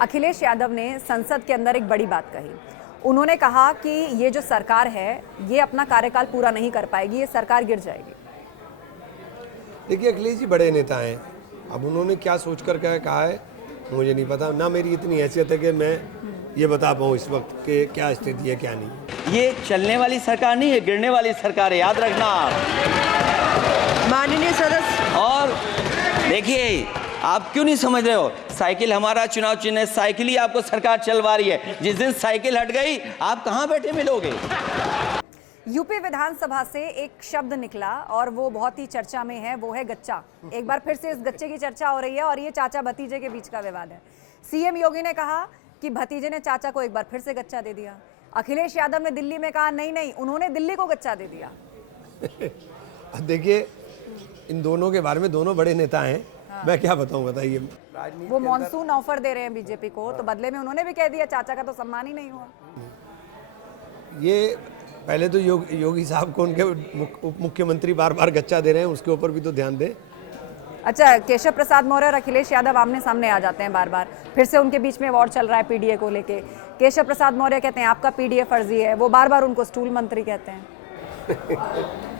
अखिलेश यादव ने संसद के अंदर एक बड़ी बात कही। उन्होंने कहा कि ये जो सरकार है ये अपना कार्यकाल पूरा नहीं कर पाएगी, ये सरकार गिर जाएगी। देखिए, अखिलेश जी बड़े नेता हैं। अब उन्होंने क्या सोच कर कहा है मुझे नहीं पता, ना मेरी इतनी हैसियत है कि मैं ये बता पाऊँ इस वक्त कि क्या स्थिति है क्या नहीं। ये चलने वाली सरकार नहीं है, गिरने वाली सरकार है, याद रखना। माननीय सदस्य, और देखिए, आप क्यों नहीं समझ रहे हो, साइकिल हमारा चुनाव चिन्ह है, साइकिल ही आपको सरकार चलवा रही है। जिस दिन साइकिल हट गई आप कहाँ बैठे मिलोगे। यूपी विधानसभा से एक शब्द निकला और वो बहुत ही चर्चा में है, वो है गच्चा। एक बार फिर से इस गच्चे की चर्चा हो रही है और ये चाचा भतीजे के बीच का विवाद है। सीएम योगी ने कहा कि भतीजे ने चाचा को एक बार फिर से गच्चा दे दिया। अखिलेश यादव ने दिल्ली में कहा नहीं, उन्होंने दिल्ली को गच्चा दे दिया। देखिए, इन दोनों के बारे में, दोनों बड़े नेता हैं। मैं क्या बताऊं, बताइए। वो मॉनसून ऑफर दे रहे हैं बीजेपी को, तो बदले में उन्होंने भी कह दिया चाचा का तो सम्मान ही नहीं हुआ। ये पहले तो योगी साहब को उनके उप मुख्यमंत्री बार बार गच्चा दे रहे हैं, उसके ऊपर भी तो ध्यान दें। अच्छा, केशव प्रसाद मौर्य और अखिलेश यादव आमने सामने आ जाते हैं बार बार, फिर से उनके बीच में वॉर चल रहा है पीडीए को लेके। केशव प्रसाद मौर्य कहते हैं आपका पीडीए फर्जी है, वो बार बार उनको स्टूल मंत्री कहते हैं।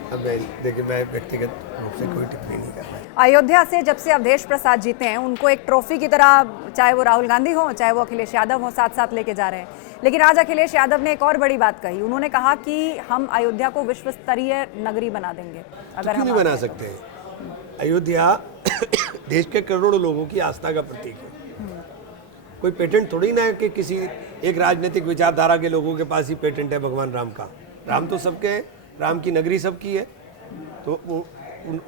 अब देखिए, मैं व्यक्तिगत रूप से कोई टिप्पणी नहीं कर रहा। अयोध्या से जब से अवधेश प्रसाद जीते हैं उनको एक ट्रॉफी की तरह, चाहे वो राहुल गांधी हो चाहे वो अखिलेश यादव हो, साथ साथ लेके जा रहे हैं। लेकिन आज अखिलेश यादव ने एक और बड़ी बात कही। उन्होंने कहा कि हम अयोध्या को विश्व स्तरीय नगरी बना देंगे। अगर क्यों नहीं बना सकते? अयोध्या देश के करोड़ों लोगों की आस्था का प्रतीक है। कोई पेटेंट थोड़ी ना है कि किसी एक राजनीतिक विचारधारा के लोगों के पास ही पेटेंट है भगवान राम का। राम तो सबके हैं, राम की नगरी सबकी है, तो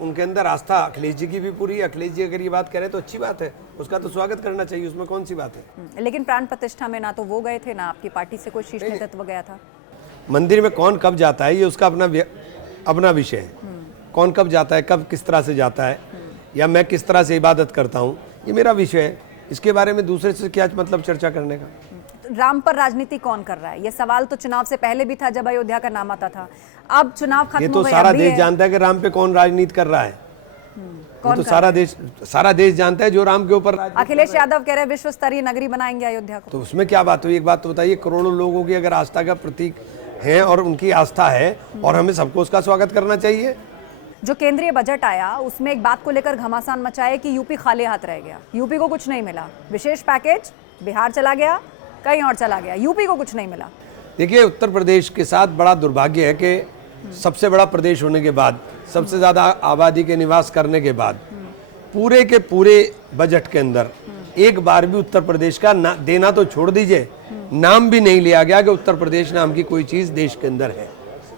उनके अंदर आस्था अखिलेश जी की भी पूरी है। अखिलेश जी अगर ये बात करें तो अच्छी बात है, उसका तो स्वागत करना चाहिए, उसमें कौन सी बात है। लेकिन प्राण प्रतिष्ठा में ना तो वो गए थे, ना आपकी पार्टी से कोई शीर्ष नेतृत्व गया था। मंदिर में कौन कब जाता है ये उसका अपना विषय है। कौन कब जाता है, कब किस तरह से जाता है, या मैं किस तरह से इबादत करता हूँ, ये मेरा विषय है। इसके बारे में दूसरे से क्या मतलब चर्चा करने का। राम पर राजनीति कौन कर रहा है, ये सवाल तो चुनाव से पहले भी था जब अयोध्या का नाम आता था। अब चुनाव खत्म ये हो तो गए, सारा देश जानता है कि राम पे कौन राजनीति कर रहा है। ये तो सारा देश जानता है जो राम के ऊपर। अखिलेश यादव कह रहे हैं विश्व स्तरीय नगरी बनाएंगे अयोध्या को। तो उसमें क्या बात हुई? एक बात तो बताइए, करोड़ों लोगों की अगर आस्था का प्रतीक है और उनकी आस्था है, और हमें सबको उसका स्वागत करना चाहिए। जो केंद्रीय बजट आया उसमें एक बात को लेकर घमासान मचा है कि यूपी खाली हाथ रह गया, यूपी को कुछ नहीं मिला। विशेष पैकेज बिहार चला गया, कहीं और चला गया, यूपी को कुछ नहीं मिला। देखिए, उत्तर प्रदेश के साथ बड़ा दुर्भाग्य है कि सबसे बड़ा प्रदेश होने के बाद, सबसे ज्यादा आबादी के निवास करने के बाद, पूरे के पूरे बजट के अंदर एक बार भी उत्तर प्रदेश का देना तो छोड़ दीजिए, नाम भी नहीं लिया गया कि उत्तर प्रदेश नाम की कोई चीज देश के अंदर है।